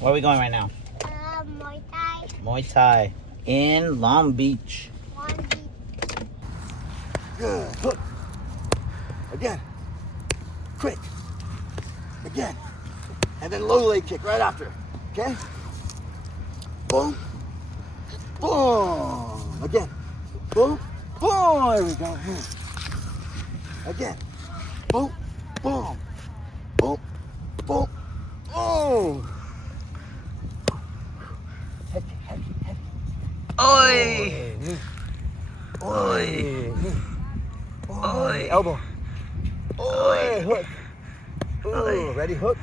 Where are we going right now? Muay Thai. Muay Thai in Long Beach. Long Beach. Good. Hook. Again. Quick. Again. And then low leg kick right after. Okay? Boom. Boom. Again. Boom. Boom. There we go. Again. Boom. Boom. Boom. Boom. Oh. Head kick, head kick, head kick. Oi! Oi. Oi. Elbow. Oi. Hook. Ooh. Ready? Hook.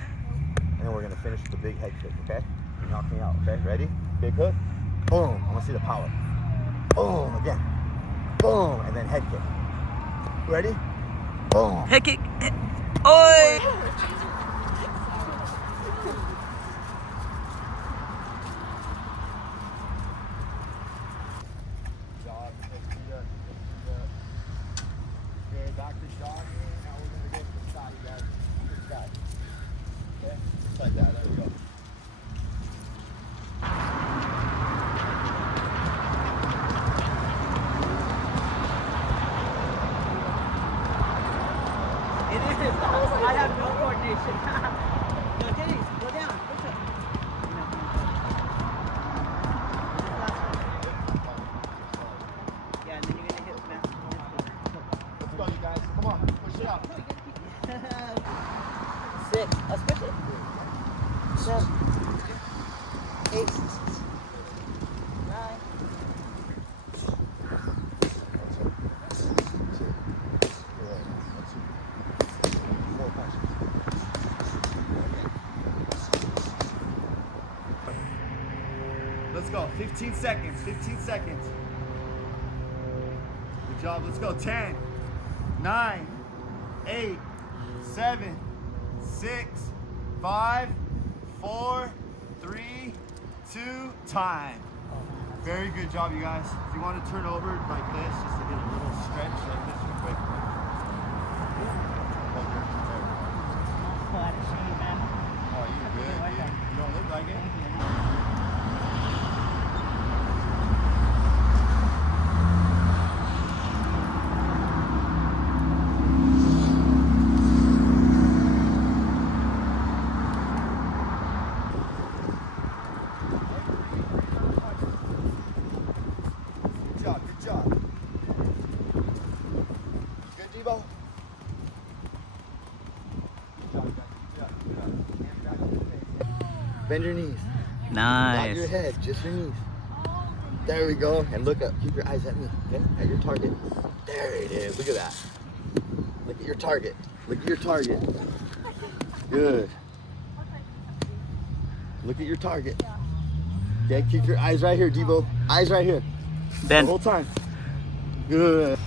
And then we're going to finish with the big head kick, okay? You knock me out, okay? Ready? Big hook. Boom. I want to see the power. Boom. Again. Boom. And then head kick. Ready? Boom. Head kick. Oi! Okay, back to jogging. Now we're going to go to the side, guys. To the side. Okay? Just like that. There we go. It is. I have no coordination. No, Dennis, go down. Push it. Yeah, and then you're gonna hit smash. Let's go, you guys. Come on. Push it out. 6. Let's push it. 7. 8. 9. Let's go. 15 seconds. 15 seconds. Good job. Let's go. 10, 9, 8, 7, 6, 5, 4, 3, 2, time. Very good job, you guys. If you want to turn over like this, just to get a little stretch like this real quick. Oh, you're good, dude. You don't look like it. Good job. Good, Deebo. Good job, guys. Good job. Hands back to the face. Bend your knees. Not your Nice. head, just your knees. There we go. And look up. Keep your eyes at me, okay? At your target. There it is. Look at that. Look at your target. Look at your target. Good. Look at your target. Okay, keep your eyes right here, Deebo. Eyes right here. Ben. The whole time. Good.